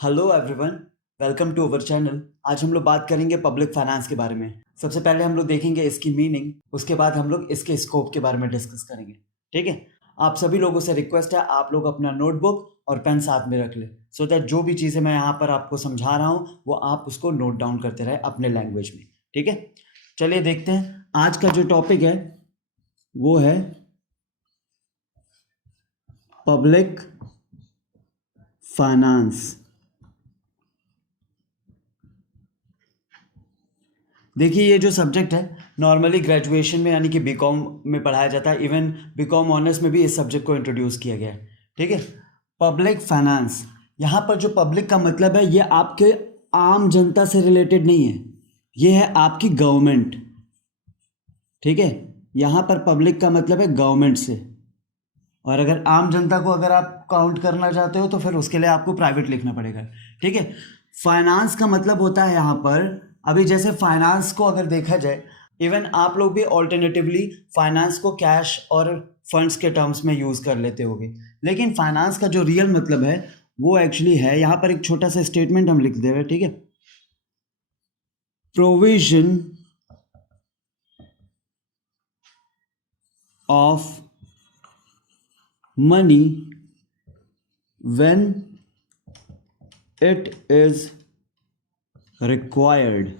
Hello everyone, welcome to our channel. आज हम लोग बात करेंगे पब्लिक फाइनेंस के बारे में। सबसे पहले हम लोग देखेंगे इसकी मीनिंग, उसके बाद हम लोग इसके स्कोप के बारे में डिस्कस करेंगे। ठीक है, आप सभी लोगों से रिक्वेस्ट है आप लोग अपना नोटबुक और पेन साथ में रख ले, सो दैट जो भी चीज़ें मैं यहाँ पर आपको समझा रहा हूँ वो आप उसको नोट डाउन करते रहे अपने लैंग्वेज में। ठीक है, चलिए देखते हैं आज का जो टॉपिक है वो है पब्लिक फाइनेंस। देखिए, ये जो सब्जेक्ट है नॉर्मली ग्रेजुएशन में यानी कि बीकॉम में पढ़ाया जाता है। इवन बीकॉम ऑनर्स में भी इस सब्जेक्ट को इंट्रोड्यूस किया गया है। ठीक है, पब्लिक फाइनेंस, यहाँ पर जो पब्लिक का मतलब है ये आपके आम जनता से रिलेटेड नहीं है, ये है आपकी गवर्नमेंट। ठीक है, यहाँ पर पब्लिक का मतलब है गवर्नमेंट से, और अगर आम जनता को अगर आप काउंट करना चाहते हो तो फिर उसके लिए आपको प्राइवेट लिखना पड़ेगा। ठीक है, फाइनेंस का मतलब होता है यहाँ पर, अभी जैसे फाइनेंस को अगर देखा जाए, इवन आप लोग भी ऑल्टरनेटिवली फाइनेंस को कैश और फंड्स के टर्म्स में यूज़ कर लेते होगे, लेकिन फाइनेंस का जो रियल मतलब है वो एक्चुअली है, यहाँ पर एक छोटा सा स्टेटमेंट हम लिख दे रहे हैं। ठीक है, provision of money when it is required।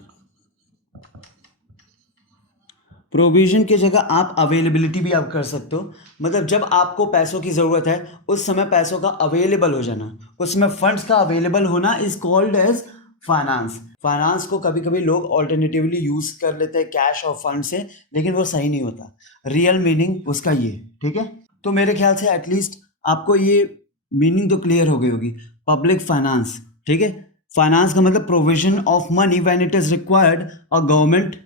Provision की जगह आप अवेलेबिलिटी भी आप कर सकते हो, मतलब जब आपको पैसों की ज़रूरत है उस समय पैसों का अवेलेबल हो जाना, उसमें फंड्स का अवेलेबल होना is called as finance. Finance को कभी कभी लोग ऑल्टरनेटिवली यूज कर लेते हैं कैश और फंड से, लेकिन वो सही नहीं होता, रियल मीनिंग उसका ये। ठीक है, तो मेरे ख्याल से एटलीस्ट आपको ये मीनिंग तो क्लियर हो गई होगी, पब्लिक फाइनेंस। ठीक है, फाइनेंस का मतलब provision of money when it is required a government,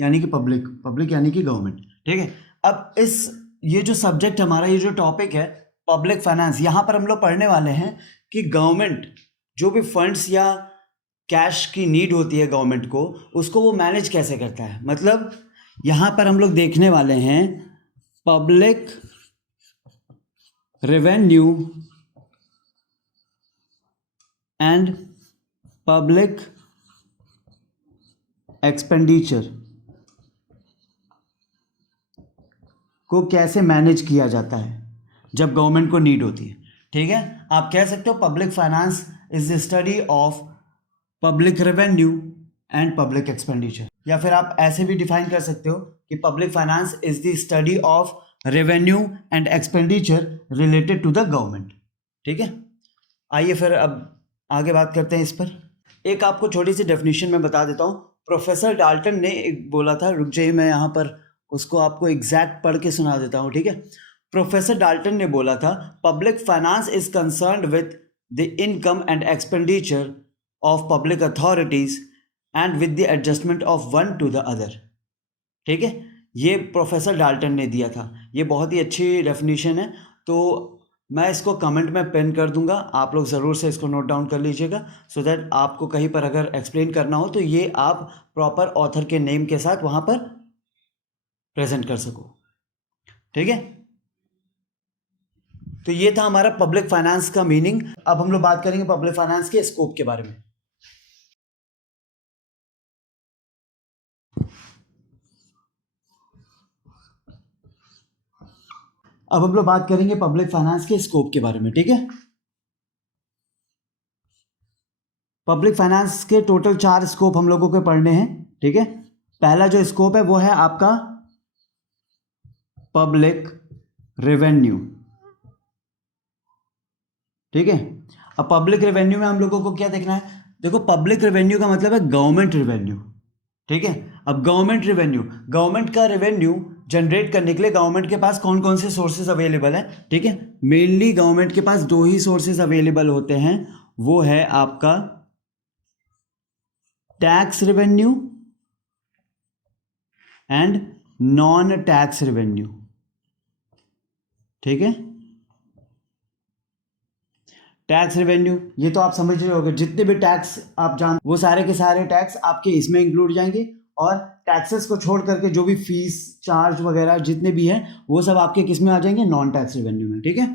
यानी कि पब्लिक यानी कि गवर्नमेंट। ठीक है, अब ये जो सब्जेक्ट हमारा, ये जो टॉपिक है पब्लिक फाइनेंस, यहाँ पर हम लोग पढ़ने वाले हैं कि गवर्नमेंट जो भी फंड्स या कैश की नीड होती है गवर्नमेंट को, उसको वो मैनेज कैसे करता है। मतलब यहाँ पर हम लोग देखने वाले हैं public revenue and public expenditure को कैसे मैनेज किया जाता है जब गवर्नमेंट को नीड होती है। ठीक है, आप कह सकते हो public finance is the study of public revenue and public expenditure, या फिर आप ऐसे भी डिफाइन कर सकते हो कि public finance is the study of revenue and expenditure related to the government. ठीक है, आइए फिर अब आगे बात करते हैं इस पर। एक आपको छोटी सी डेफिनेशन में बता देता हूँ। प्रोफेसर डाल्टन ने एक बोला था, रुक जाइए मैं यहाँ पर उसको आपको एग्जैक्ट पढ़ के सुना देता हूँ। ठीक है, प्रोफेसर डाल्टन ने बोला था public finance is concerned with the income and expenditure of public authorities and with the adjustment of one two the other. ठीक है, ये प्रोफेसर डाल्टन ने दिया था, ये बहुत ही अच्छी डेफिनेशन है, तो मैं इसको कमेंट में पिन कर दूंगा, आप लोग ज़रूर से इसको नोट डाउन कर लीजिएगा, सो दैट आपको कहीं पर अगर एक्सप्लेन करना हो तो ये आप प्रॉपर ऑथर के नेम के साथ वहाँ पर प्रेजेंट कर सको। ठीक है, तो ये था हमारा पब्लिक फाइनेंस का मीनिंग। अब हम लोग बात करेंगे पब्लिक फाइनेंस के स्कोप के बारे में। अब हम लोग बात करेंगे पब्लिक फाइनेंस के स्कोप के बारे में। ठीक है, पब्लिक फाइनेंस के टोटल 4 स्कोप हम लोगों को पढ़ने हैं। ठीक है, पहला जो स्कोप है वो है आपका पब्लिक रेवेन्यू। ठीक है, अब पब्लिक रेवेन्यू में हम लोगों को क्या देखना है, देखो पब्लिक रेवेन्यू का मतलब है गवर्नमेंट रेवेन्यू। ठीक है, अब गवर्नमेंट रेवेन्यू, गवर्नमेंट का रेवेन्यू जनरेट करने के लिए गवर्नमेंट के पास कौन कौन से सोर्सेज अवेलेबल है। ठीक है, मेनली गवर्नमेंट के पास 2 ही सोर्सेज अवेलेबल होते हैं, वो है आपका tax revenue and non tax revenue. ठीक है, टैक्स रेवेन्यू ये तो आप समझ रहे होंगे, जितने भी टैक्स आप जान वो सारे के सारे टैक्स आपके इसमें इंक्लूड जाएंगे, और टैक्सेस को छोड़ करके जो भी फीस चार्ज वगैरह जितने भी हैं वो सब आपके किस में आ जाएंगे, नॉन टैक्स रेवेन्यू में। ठीक है,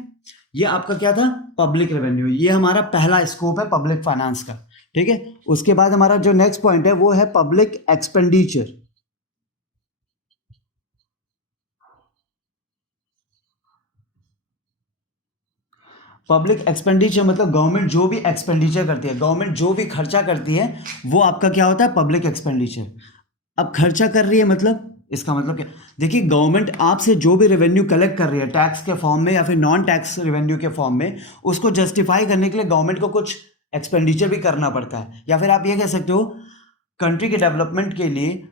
ये आपका क्या था, पब्लिक रेवेन्यू। ये हमारा पहला स्कोप है पब्लिक फाइनेंस का, ठीक है। उसके बाद हमारा जो नेक्स्ट पॉइंट है वो है पब्लिक एक्सपेंडिचर। पब्लिक एक्सपेंडिचर मतलब गवर्नमेंट जो भी एक्सपेंडिचर करती है, गवर्नमेंट जो भी खर्चा करती है, वो आपका क्या होता है, पब्लिक एक्सपेंडिचर। अब खर्चा कर रही है मतलब, इसका मतलब क्या, देखिए गवर्नमेंट आपसे जो भी रेवेन्यू कलेक्ट कर रही है टैक्स के फॉर्म में या फिर नॉन टैक्स रेवेन्यू के फॉर्म में, उसको जस्टिफाई करने के लिए गवर्नमेंट को कुछ एक्सपेंडिचर भी करना पड़ता है। या फिर आप ये कह सकते हो, कंट्री के डेवलपमेंट के लिए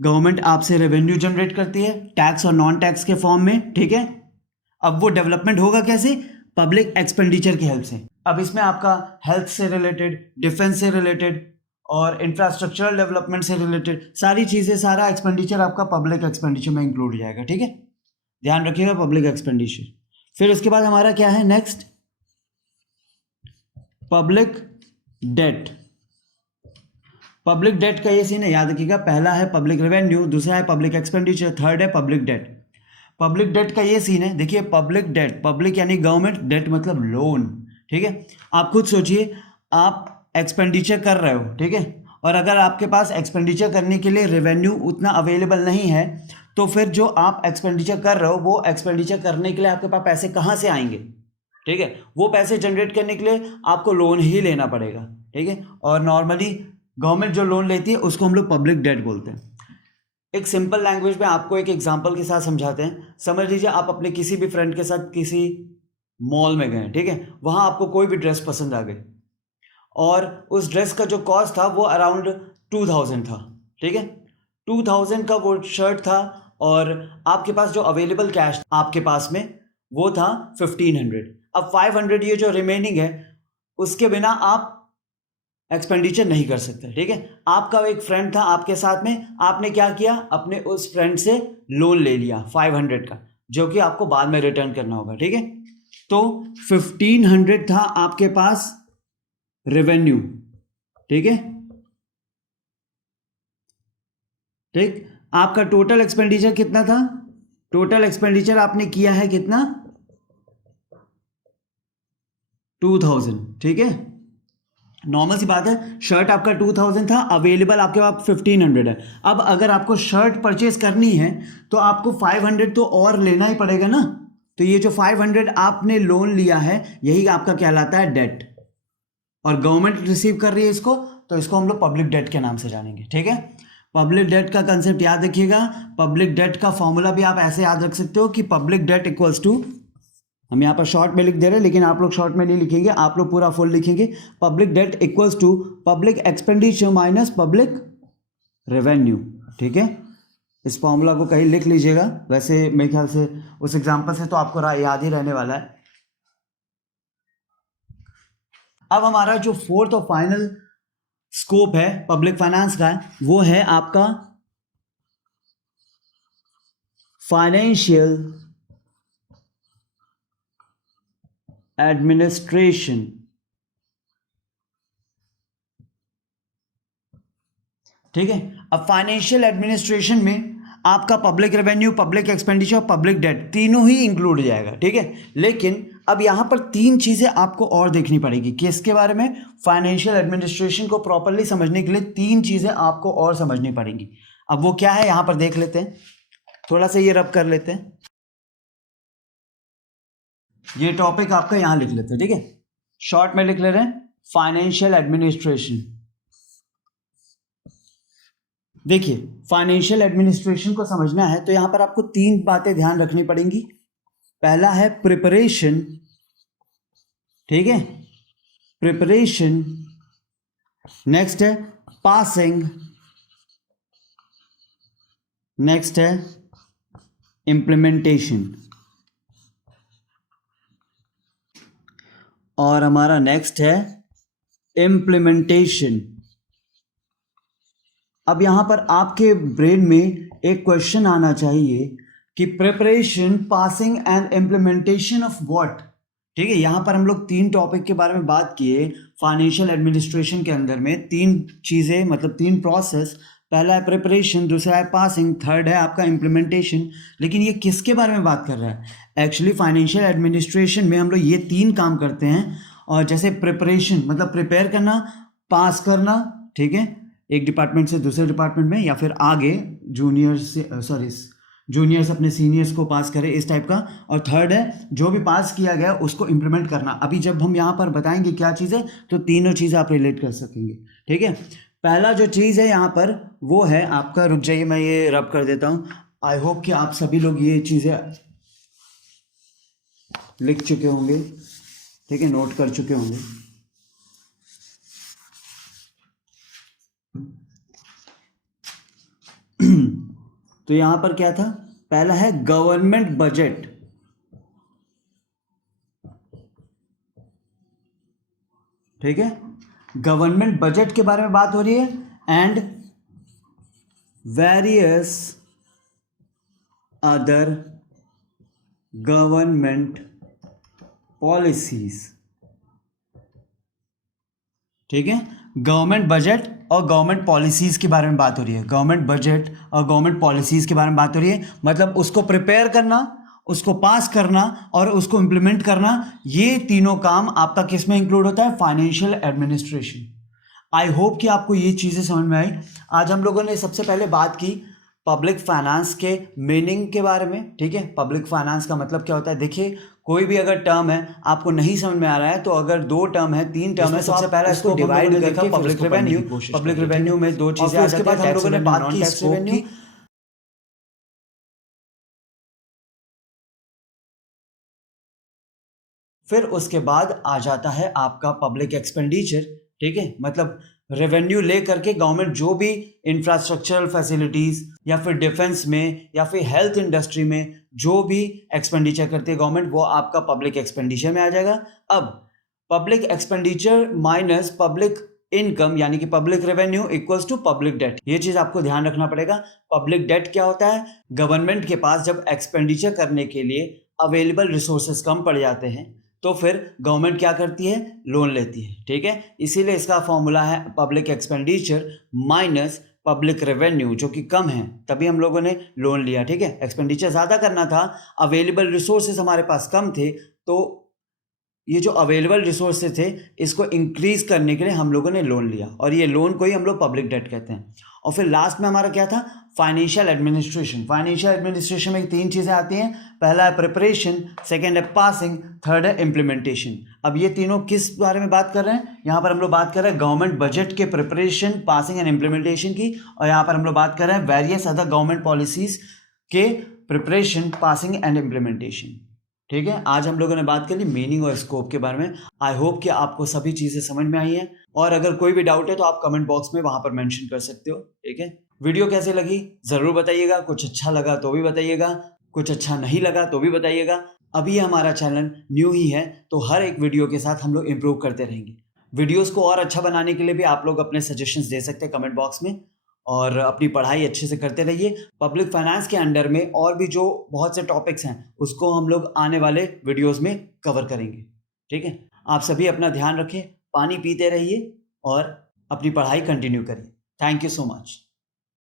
गवर्नमेंट आपसे रेवेन्यू जनरेट करती है टैक्स और नॉन टैक्स के फॉर्म में, ठीक है। अब वो डेवलपमेंट होगा कैसे, पब्लिक एक्सपेंडिचर की हेल्प से। अब इसमें आपका हेल्थ से रिलेटेड, डिफेंस से रिलेटेड और इंफ्रास्ट्रक्चरल डेवलपमेंट से रिलेटेड सारी चीज़ें, सारा एक्सपेंडिचर आपका पब्लिक एक्सपेंडिचर में इंक्लूड हो जाएगा, ठीक है। ध्यान रखिएगा पब्लिक एक्सपेंडिचर। फिर उसके बाद हमारा क्या है next, public debt. Public debt का ये सीन है, याद रखिएगा, पहला है पब्लिक रेवेन्यू, दूसरा है पब्लिक एक्सपेंडिचर, थर्ड है पब्लिक डेट। पब्लिक डेट का ये सीन है, देखिए पब्लिक डेट, पब्लिक यानी गवर्नमेंट, डेट मतलब लोन, ठीक है। आप खुद सोचिए, आप एक्सपेंडिचर कर रहे हो, ठीक है, और अगर आपके पास एक्सपेंडिचर करने के लिए रेवेन्यू उतना अवेलेबल नहीं है, तो फिर जो आप एक्सपेंडिचर कर रहे हो, वो एक्सपेंडिचर करने के लिए आपके पास पैसे कहाँ से आएंगे, ठीक है। वो पैसे जनरेट करने के लिए आपको लोन ही लेना पड़ेगा, ठीक है। और नॉर्मली गवर्नमेंट जो लोन लेती है उसको हम लोग पब्लिक डेट बोलते हैं। एक सिंपल लैंग्वेज में आपको एक एग्जांपल के साथ समझाते हैं। समझ लीजिए आप अपने किसी भी फ्रेंड के साथ किसी मॉल में गए, ठीक है, वहाँ आपको कोई भी ड्रेस पसंद आ गई और उस ड्रेस का जो कॉस्ट था वो अराउंड 2000 था, ठीक है। 2000 का वो शर्ट था और आपके पास जो अवेलेबल कैश आपके पास में वो था 1500। अब 500 ये जो रिमेनिंग है उसके बिना आप एक्सपेंडिचर नहीं कर सकते, ठीक है। आपका एक फ्रेंड था आपके साथ में, आपने क्या किया, अपने उस फ्रेंड से लोन ले लिया 500 का, जो कि आपको बाद में रिटर्न करना होगा, ठीक है। तो 1500 था आपके पास रेवेन्यू, ठीक है, ठीक। आपका टोटल एक्सपेंडिचर कितना था, टोटल एक्सपेंडिचर आपने किया है कितना, 2000, ठीक है। नॉर्मल सी बात है, शर्ट आपका 2000 था, अवेलेबल आपके पास 1500 है। अब अगर आपको शर्ट परचेज करनी है तो आपको 500 तो और लेना ही पड़ेगा ना। तो ये जो 500 आपने लोन लिया है यही आपका कहलाता है डेट, और गवर्नमेंट रिसीव कर रही है इसको, तो इसको हम लोग पब्लिक डेट के नाम से जानेंगे, ठीक है। पब्लिक डेट का कंसेप्ट याद रखिएगा। पब्लिक डेट का फॉर्मूला भी आप ऐसे याद रख सकते हो कि पब्लिक डेट इक्वल्स टू, हम यहाँ पर शॉर्ट में लिख दे रहे हैं लेकिन आप लोग शॉर्ट में नहीं लिखेंगे, आप लोग पूरा फुल लिखेंगे। Public debt equals to public expenditure minus public revenue, ठीक है। इस फॉर्मूला को कहीं लिख लीजिएगा, वैसे मेरे ख्याल से उस एग्जांपल से तो आपको याद ही रहने वाला है। अब हमारा जो फोर्थ और फाइनल स्कोप है पब्लिक फाइनेंस का वो है आपका फाइनेंशियल एडमिनिस्ट्रेशन, ठीक है। अब फाइनेंशियल एडमिनिस्ट्रेशन में आपका पब्लिक रेवेन्यू, पब्लिक एक्सपेंडिचर और पब्लिक डेट तीनों ही इंक्लूड हो जाएगा, ठीक है। लेकिन अब यहां पर तीन चीजें आपको और देखनी पड़ेगी कि इसके बारे में, फाइनेंशियल एडमिनिस्ट्रेशन को प्रॉपरली समझने के लिए तीन चीजें आपको और समझनी पड़ेंगी। अब वो क्या है यहां पर देख लेते हैं, थोड़ा सा ये रब कर लेते हैं, ये टॉपिक आपका यहां लिख लेते हैं, ठीक है। शॉर्ट में लिख ले रहे हैं फाइनेंशियल एडमिनिस्ट्रेशन। देखिए फाइनेंशियल एडमिनिस्ट्रेशन को समझना है तो यहां पर आपको तीन बातें ध्यान रखनी पड़ेंगी। पहला है प्रिपरेशन, ठीक है, प्रिपरेशन। नेक्स्ट है पासिंग, नेक्स्ट है इंप्लीमेंटेशन, और हमारा नेक्स्ट है इम्प्लीमेंटेशन। अब यहां पर आपके ब्रेन में एक क्वेश्चन आना चाहिए कि preparation, passing and implementation of what, ठीक है। यहां पर हम लोग तीन टॉपिक के बारे में बात किए फाइनेंशियल एडमिनिस्ट्रेशन के अंदर में, तीन चीजें मतलब तीन प्रोसेस। पहला है प्रिपरेशन, दूसरा है पासिंग, थर्ड है आपका इम्प्लीमेंटेशन। लेकिन ये किसके बारे में बात कर रहा है? एक्चुअली फाइनेंशियल एडमिनिस्ट्रेशन में हम लोग ये 3 काम करते हैं। और जैसे प्रिपरेशन मतलब प्रिपेयर करना, पास करना, ठीक है, एक डिपार्टमेंट से दूसरे डिपार्टमेंट में, या फिर आगे जूनियर्स अपने सीनियर्स को पास करें, इस टाइप का। और थर्ड है जो भी पास किया गया उसको इम्प्लीमेंट करना। अभी जब हम यहाँ पर बताएंगे क्या चीज़ है तो तीनों चीज़ें आप रिलेट कर सकेंगे, ठीक है। पहला जो चीज़ है यहाँ पर वो है आपका, रुक जाइए मैं ये रब कर देता हूँ। आई होप कि आप सभी लोग ये चीज़ें लिख चुके होंगे, ठीक है, नोट कर चुके होंगे। तो यहां पर क्या था? पहला है गवर्नमेंट बजट, ठीक है, गवर्नमेंट बजट के बारे में बात हो रही है। And various other government policies, ठीक है। गवर्नमेंट बजट और गवर्नमेंट पॉलिसीज के बारे में बात हो रही है। गवर्नमेंट बजट और गवर्नमेंट पॉलिसीज के बारे में बात हो रही है, मतलब उसको प्रिपेयर करना, उसको पास करना और उसको इम्प्लीमेंट करना, ये तीनों काम आपका किस में इंक्लूड होता है? Financial administration. आई होप कि आपको ये चीज़ें समझ में आई। आज हम लोगों ने सबसे पहले बात की पब्लिक फाइनेंस के मीनिंग के बारे में, ठीक है। पब्लिक फाइनेंस का मतलब क्या होता है? देखिए, कोई भी अगर टर्म है आपको नहीं समझ में आ रहा है तो अगर 2 टर्म है 3 टर्म है, सबसे पहले इसको डिवाइड करके पब्लिक रेवेन्यू में 2 चीजें आ जाती हैं। हम लोगों ने बात की स्कोप की, फिर उसके बाद आ जाता है आपका पब्लिक एक्सपेंडिचर, ठीक है। मतलब रेवेन्यू ले करके गवर्नमेंट जो भी इंफ्रास्ट्रक्चरल फैसिलिटीज या फिर डिफेंस में या फिर हेल्थ इंडस्ट्री में जो भी एक्सपेंडिचर करती है गवर्नमेंट, वो आपका पब्लिक एक्सपेंडिचर में आ जाएगा। अब public expenditure minus public income यानी कि public revenue equals to public debt. ये चीज आपको ध्यान रखना पड़ेगा। पब्लिक डेट क्या होता है? गवर्नमेंट के पास जब एक्सपेंडिचर करने के लिए अवेलेबल रिसोर्सेज कम पड़ जाते हैं तो फिर गवर्नमेंट क्या करती है? लोन लेती है, ठीक है। इसीलिए इसका फॉर्मूला है public expenditure minus public revenue, जो कि कम है, तभी हम लोगों ने लोन लिया, ठीक है। एक्सपेंडिचर ज़्यादा करना था, अवेलेबल रिसोर्सेज हमारे पास कम थे, तो ये जो अवेलेबल रिसोर्सेज थे इसको इंक्रीज करने के लिए हम लोगों ने लोन लिया, और ये लोन को ही हम लोग पब्लिक डेट कहते हैं। और फिर लास्ट में हमारा क्या था? Financial administration. फाइनेंशियल एडमिनिस्ट्रेशन में 3 चीज़ें आती हैं। पहला है प्रिपरेशन, सेकेंड है पासिंग, थर्ड है इम्प्लीमेंटेशन। अब ये तीनों किस बारे में बात कर रहे हैं? यहाँ पर हम लोग बात कर रहे हैं गवर्नमेंट बजट के प्रिपरेशन, पासिंग एंड इम्प्लीमेंटेशन की, और यहाँ पर हम लोग बात कर रहे हैं वेरियस अदर गवर्नमेंट पॉलिसीज के प्रिपरेशन, पासिंग एंड इम्प्लीमेंटेशन, ठीक है। आज हम लोगों ने बात कर ली मीनिंग और स्कोप के बारे में। आई होप कि आपको सभी चीज़ें समझ में आई हैं, और अगर कोई भी डाउट है तो आप कमेंट बॉक्स में वहां पर मेंशन कर सकते हो, ठीक है। वीडियो कैसे लगी ज़रूर बताइएगा, कुछ अच्छा लगा तो भी बताइएगा, कुछ अच्छा नहीं लगा तो भी बताइएगा। अभी हमारा चैनल न्यू ही है तो हर एक वीडियो के साथ हम लोग इम्प्रूव करते रहेंगे। वीडियोज़ को और अच्छा बनाने के लिए भी आप लोग अपने सजेशंस दे सकते हैं कमेंट बॉक्स में, और अपनी पढ़ाई अच्छे से करते रहिए। पब्लिक फाइनेंस के अंडर में और भी जो बहुत से टॉपिक्स हैं उसको हम लोग आने वाले वीडियोस में कवर करेंगे, ठीक है। आप सभी अपना ध्यान रखें, पानी पीते रहिए और अपनी पढ़ाई कंटिन्यू करिए। Thank you so much.